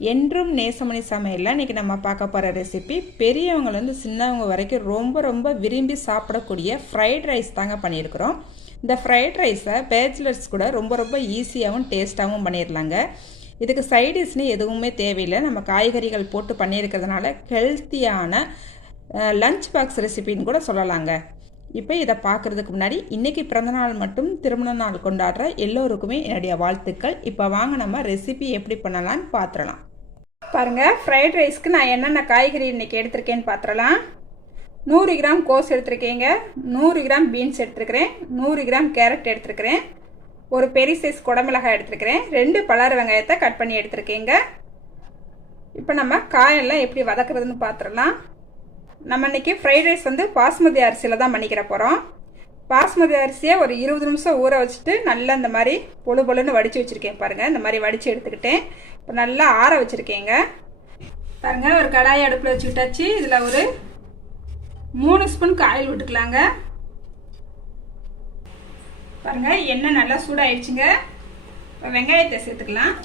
என்றும் நேசமணி சமையலில் இன்றைக்கி நம்ம பார்க்க போகிற ரெசிபி பெரியவங்கலேருந்து சின்னவங்க வரைக்கும் ரொம்ப ரொம்ப விரும்பி சாப்பிடக்கூடிய ஃப்ரைட் ரைஸ் தாங்க பண்ணியிருக்கிறோம். இந்த ஃப்ரைட் ரைஸை பேச்சுலர்ஸ் கூட ரொம்ப ரொம்ப ஈஸியாகவும் டேஸ்ட்டாகவும் பண்ணிடலாங்க. இதுக்கு சைடிஷ்னு எதுவுமே தேவையில்லை. நம்ம காய்கறிகள் போட்டு பண்ணியிருக்கிறதுனால ஹெல்த்தியான லஞ்ச் பாக்ஸ் ரெசிபின்னு கூட சொல்லலாங்க. இப்போ இதை பார்க்குறதுக்கு முன்னாடி இன்றைக்கி பிறந்தநாள் மட்டும் திருமண நாள் கொண்டாடுற எல்லோருக்குமே என்னுடைய வாழ்த்துக்கள். இப்போ வாங்க நம்ம ரெசிபி எப்படி பண்ணலான்னு பார்த்துடலாம். பாருங்கள், ஃப்ரைட் ரைஸ்க்கு நான் என்னென்ன காய்கறி இன்றைக்கி எடுத்திருக்கேன்னு பார்த்துடலாம். 100 கிராம் கோஸ் எடுத்துருக்கேங்க, 100 கிராம் பீன்ஸ் எடுத்துருக்கிறேன், 100 கிராம் கேரட் எடுத்துருக்கிறேன், ஒரு பெரிய சைஸ் குடமிளகாய் எடுத்துருக்கிறேன், 2 பலர் வெங்காயத்தை கட் பண்ணி எடுத்துருக்கேங்க. இப்போ நம்ம காயெல்லாம் எப்படி வதக்குறதுன்னு பார்த்துடலாம். நம்ம இன்றைக்கி ஃப்ரைட் ரைஸ் பாஸ்மதி அரிசியில் தான் பண்ணிக்கிற போகிறோம். பாஸ்மதி அரிசியை ஒரு 20 நிமிஷம் ஊற வச்சுட்டு நல்லா இந்த மாதிரி பொழு பொழுன்னு வடித்து வச்சுருக்கேன். பாருங்கள், இந்த மாதிரி வடித்து எடுத்துக்கிட்டேன். இப்போ நல்லா ஆற வச்சுருக்கேங்க. பாருங்கள், ஒரு கடாயை அடுப்பில் வச்சுக்கிட்டாச்சு. இதில் ஒரு 3 ஸ்பூனுக்கு ஆயில் விட்டுக்கலாங்க. பாருங்கள், எண்ணெய் நல்லா சூடாயிடுச்சுங்க. இப்போ வெங்காயத்தை சேர்த்துக்கலாம்.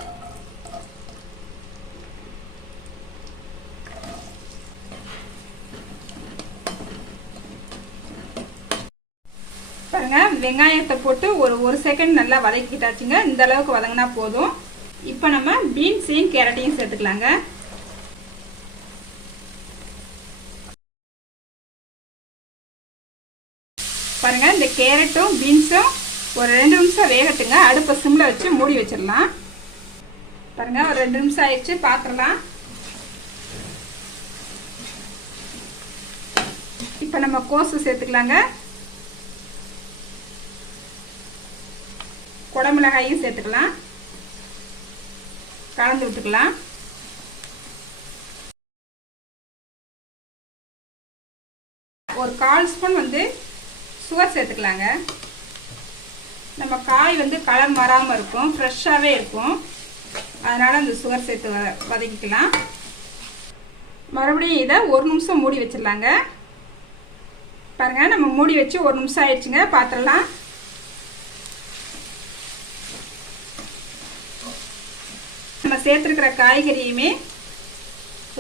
பாருங்க, வெங்காயத்தை போட்டு ஒரு செகண்ட் நல்லா வதக்கிட்டாச்சுங்க. இந்த அளவுக்கு வதங்கினா போதும். இப்போ நம்ம பீன்ஸையும் கேரட்டையும் சேர்த்துக்கலாங்க. பாருங்க, இந்த கேரட்டும் பீன்ஸும் ஒரு 2 நிமிஷம் வேகட்டுங்க. அடுப்பை சிம்ல வச்சு மூடி வச்சிடலாம். பாருங்க, ஒரு 2 நிமிஷம் ஆயிடுச்சு, பார்த்துடலாம். இப்போ நம்ம கோஸு சேர்த்துக்கலாங்க. குடமிளகாயும் சேர்த்துக்கலாம். கலந்து விட்டுக்கலாம். ஒரு 1/4 ஸ்பூன் சுகர் சேர்த்துக்கலாங்க. நம்ம காய் கலர் மாறாமல் இருக்கும், ஃப்ரெஷ்ஷாகவே இருக்கும். அதனால் அந்த சுகர் சேர்த்து வதக்கிக்கலாம். மறுபடியும் இதை 1 நிமிஷம் மூடி வச்சிடலாங்க. பாருங்கள், நம்ம மூடி வச்சு 1 நிமிஷம் ஆயிடுச்சுங்க, பார்த்துடலாம். நம்ம சேர்த்துருக்கிற காய்கறியுமே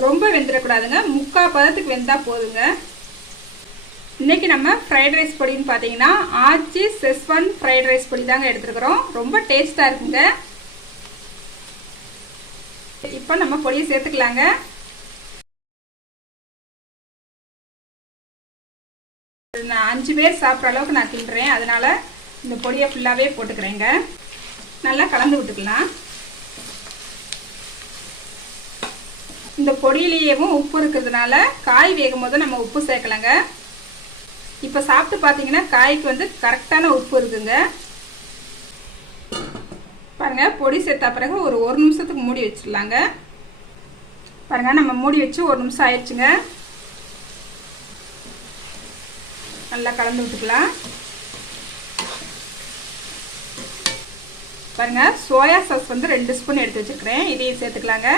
ரொம்ப வெந்துடக்கூடாதுங்க, 3/4 பதத்துக்கு வெந்தால் போதுங்க. இன்றைக்கி நம்ம ஃப்ரைட் ரைஸ் பொடின்னு பார்த்தீங்கன்னா ஆச்சி செஸ்வான் ஃப்ரைட் ரைஸ் பொடி தாங்க எடுத்துருக்குறோம். ரொம்ப டேஸ்ட்டாக இருக்குங்க. இப்போ நம்ம பொடியை சேர்த்துக்கலாங்க. நான் 5 பேர் சாப்பிட்ற அளவுக்கு நான் கிண்டுறேன், அதனால் இந்த பொடியை ஃபுல்லாகவே போட்டுக்கிறேங்க. நல்லா கலந்து விட்டுக்கலாம். இந்த பொடியிலேயும் உப்பு இருக்கிறதுனால காய் வேகும் போது நம்ம உப்பு சேர்க்கலாங்க. இப்போ சாப்பிட்டு பார்த்தீங்கன்னா காய்க்கு கரெக்டான உப்பு இருக்குங்க. பாருங்க, பொடி சேர்த்த பிறகு ஒரு 1 நிமிஷத்துக்கு மூடி வச்சிடலாங்க. பாருங்க, நம்ம மூடி வச்சு 1 நிமிஷம் ஆயிடுச்சுங்க. நல்லா கலந்து விட்டுக்கலாம். பாருங்க, சோயா சாஸ் 2 ஸ்பூன் எடுத்து வச்சுருக்கிறேன், இதையும் சேர்த்துக்கலாங்க.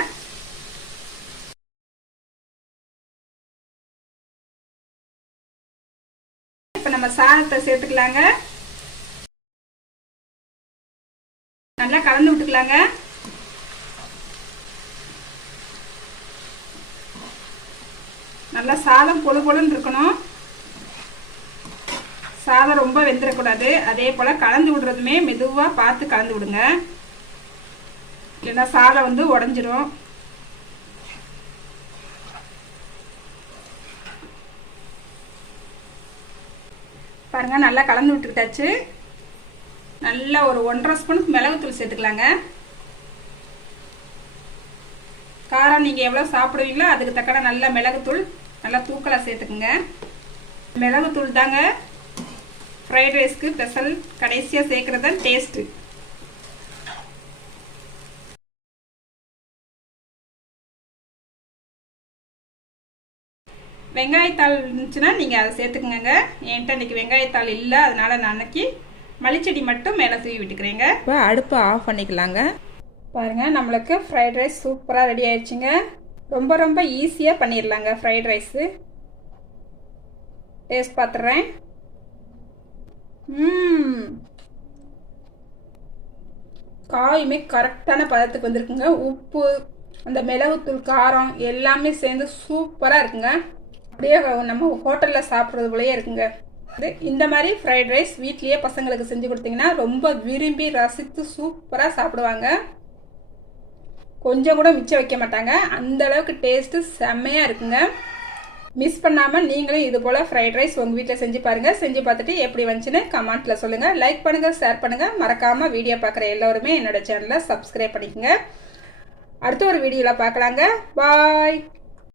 இப்போ நம்ம சாதத்தை சேர்த்துக்கலாங்க. நல்லா கலந்து விட்டுக்கலாங்க. நல்லா சாதம் பொழு பொழுன்னு இருக்கணும். சாதம் ரொம்ப வெந்துடக்கூடாது. அதே போல் கலந்து விடுறதுமே மெதுவாக பார்த்து கலந்து விடுங்க, இல்லைன்னா சாதம் உடஞ்சிரும். பாருங்க, நல்லா கலந்து விட்டுக்கிட்டாச்சு. நல்லா ஒரு 1.5 ஸ்பூனுக்கு மிளகுத்தூள் சேர்த்துக்கலாங்க. காரம் நீங்கள் எவ்வளோ சாப்பிடுவீங்களோ அதுக்கு தக்கன நல்லா மிளகுத்தூள் நல்லா தூக்கலாக சேர்த்துக்குங்க. மிளகுத்தூள் தாங்க ஃப்ரைட் ரைஸ்க்கு ஸ்பெஷல். கடைசியாக சேர்க்குறது தான் டேஸ்ட்டு. வெங்காயத்தாள் இருந்துச்சுன்னா நீங்கள் அதை சேர்த்துக்குங்க. என்கிட்ட இன்றைக்கி வெங்காயத்தாள் இல்லை, அதனால் நான் அன்றைக்கி மல்லிச்செடி மட்டும் மேலே தூவி விட்டுக்கிறேங்க. இப்போ அடுப்பை ஆஃப் பண்ணிக்கலாங்க. பாருங்கள், நம்மளுக்கு ஃப்ரைட் ரைஸ் சூப்பராக ரெடி ஆயிடுச்சுங்க. ரொம்ப ரொம்ப ஈஸியாக பண்ணிடலாங்க ஃப்ரைட் ரைஸு. டேஸ்ட் பார்த்துட்றேன். காயுமே கரெக்டான பதத்துக்கு வந்திருக்குங்க. உப்பு அந்த மிளகுத்தூள் காரம் எல்லாமே சேர்ந்து சூப்பராக இருக்குங்க. அப்படியே நம்ம ஹோட்டலில் சாப்பிட்றது போலயே இருக்குங்க. இந்த மாதிரி ஃப்ரைட் ரைஸ் வீட்லேயே பசங்களுக்கு செஞ்சு கொடுத்தீங்கன்னா ரொம்ப விரும்பி ரசித்து சூப்பராக சாப்பிடுவாங்க. கொஞ்சம் கூட மிச்சம் வைக்க மாட்டாங்க. அந்த அளவுக்கு டேஸ்ட்டு செம்மையாக இருக்குங்க. மிஸ் பண்ணாமல் நீங்களும் இது போல் ஃப்ரைட் ரைஸ் உங்கள் வீட்டில் செஞ்சு பாருங்கள். செஞ்சு பார்த்துட்டு எப்படி வந்துச்சுன்னு கமெண்ட்டில் சொல்லுங்கள். லைக் பண்ணுங்கள், ஷேர் பண்ணுங்கள். மறக்காமல் வீடியோ பார்க்குற எல்லோருமே என்னோட சேனலை சப்ஸ்கிரைப் பண்ணிக்கோங்க. அடுத்த ஒரு வீடியோவில் பார்க்கலாங்க. பாய்.